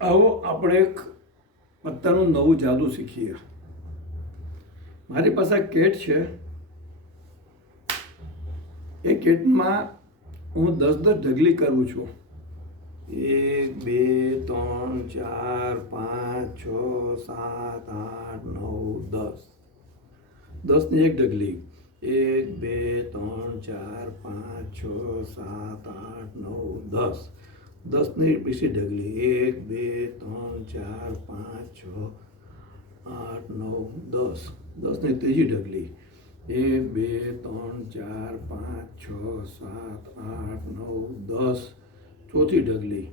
આવો આપણે એક પત્તાનું નવું જાદુ શીખીએ. મારી પાસે કેટ છે. એ કેટમાં હું દસ દસ ઢગલી કરું છું. એક, બે, ત્રણ, ચાર, પાંચ, છ, સાત, આઠ, નવ, દસ. દસની એક ઢગલી. એક, બે, ત્રણ, ચાર, પાંચ, છ, સાત, આઠ, નવ, દસ. દસની બીસી ઢગલી. એક, બે, ત્રણ, ચાર, પાંચ, છ, આઠ, નવ, દસ. દસની ત્રીજી ઢગલી. એક, બે, ત્રણ, ચાર, પાંચ, છ, સાત, આઠ, નવ, દસ. ચોથી ઢગલી.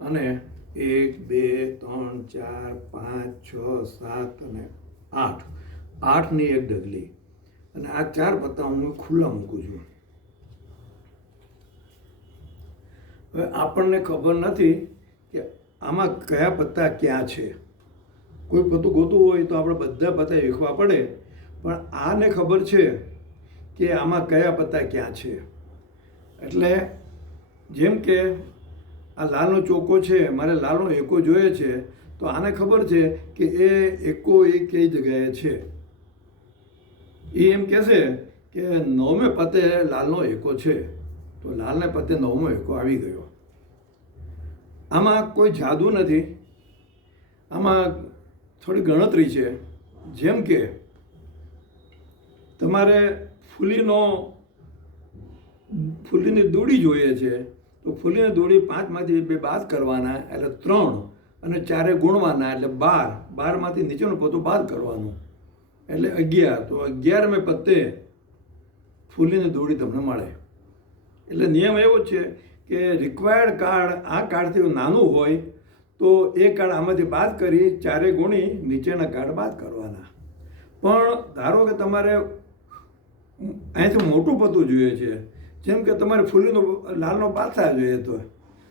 અને એક, બે, ત્રણ, ચાર, પાંચ, છ, સાત અને આઠ. આઠની એક ઢગલી. અને આ ચાર પત્તા હું ખુલ્લા મૂકું છું. હવે આપણને ખબર નથી કે આમાં કયા પત્તા ક્યાં છે. કોઈ પત્તું ગોતું હોય તો આપણે બધા પત્તા વીખવા પડે, પણ આને ખબર છે કે આમાં કયા પત્તા ક્યાં છે. એટલે જેમ કે આ લાલનો ચોકો છે, મારે લાલનો એકો જોઈએ છે, તો આને ખબર છે કે એ એકો એ કઈ જગ્યાએ છે. એ એમ કહેશે કે નવમે પતે લાલનો એકો છે. તો લાલને પતે નવમો એકો આવી ગયો. આમાં કોઈ જાદુ નથી. આમાં થોડી ગણતરી છે. જેમ કે તમારે ફૂલીનો ફૂલીની દોડી જોઈએ છે. તો ફૂલીની દોડી પાંચમાંથી બે બાદ કરવાના એટલે ત્રણ અને ચારે ગુણવાના એટલે બાર. બારમાંથી નીચેનું પત્તું બાદ કરવાનું. એટલે અગિયાર. તો અગિયારમે પત્તે ફૂલીની દોડી તમને મળે. એટલે નિયમ એવો છે કે રિક્વાયર્ડ કાર્ડ આ કાર્ડથી નાનું હોય, તો એ કાર્ડ આમાંથી બાદ કરી ચારે ગુણી નીચેના કાર્ડ બાદ કરવાના. પણ ધારો કે તમારે અહીંથી મોટું પત્તું જોઈએ છે, જેમ કે તમારે ફૂલીનો, લાલનો બાદશાહ જોઈએ તો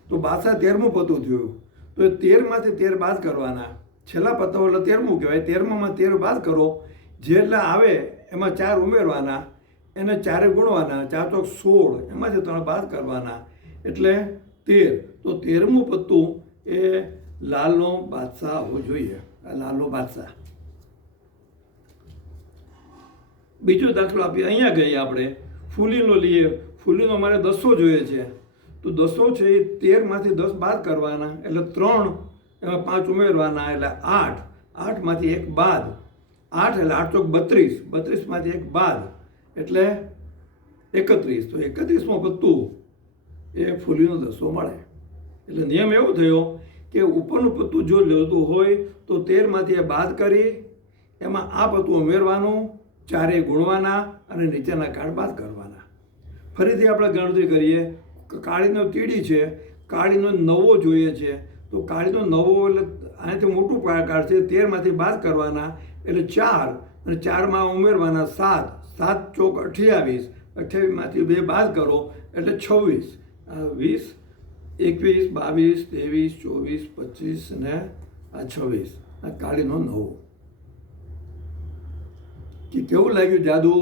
તો બાદશાહ તેરમું પત્તું થયું, તો એ તેરમાંથી તેર બાદ કરવાના. છેલ્લા પત્તો એટલે તેરમું કહેવાય, તેરમામાં તેર બાદ કરો, જેટલા આવે એમાં ચાર ઉમેરવાના. એને ચારે ગુણવાના, ચાર ચોક સોળ, એમાંથી ત્રણ બાદ કરવાના. એટલે તેર. તો તેરમું પત્તું એ લાલનો બાદશાહ હોવો જોઈએ. આ લાલનો બાદશાહ. બીજો દાખલો આપીએ. અહીંયા ગઈએ આપણે. ફૂલીનો લઈએ ફૂલીનો મારે દસો જોઈએ છે. તો દસો છે એ તેરમાંથી દસ બાદ કરવાના. એટલે ત્રણ, એમાં પાંચ ઉમેરવાના. એટલે આઠ. આઠમાંથી એક બાદ. આઠ એટલે આઠ ચોક બત્રીસ. બત્રીસમાંથી એક બાદ. એટલે એકત્રીસ. તો એકત્રીસમાં પત્તું એ ફૂલીનો દસો મળે. એટલે નિયમ એવો થયો કે ઉપરનું પત્તું જો લેતું હોય તો તેરમાંથી એ બાદ કરી, એમાં આ પત્તું ઉમેરવાનું ચારે ગુણવાના અને નીચેના કાળ બાદ કરવાના. ફરીથી આપણે ગણતરી કરીએ. કાળીનો તીડી છે. કાળીનો નવો જોઈએ છે. તો કાળીનો નવો એટલે આનાથી મોટું કાર્ડ છે. તેરમાંથી બાદ કરવાના એટલે ચાર. અને ચારમાં ઉમેરવાના સાત. સાત ચોક અઠ્યાવીસ, અઠ્યાવીસમાંથી બે બાદ કરો એટલે છવ્વીસ. વીસ, એકવીસ, બાવીસ, ત્રેવીસ, ચોવીસ, પચીસ ને આ છવ્વીસ. આ કાળીનો નવો. કે કેવું લાગ્યું જાદુ?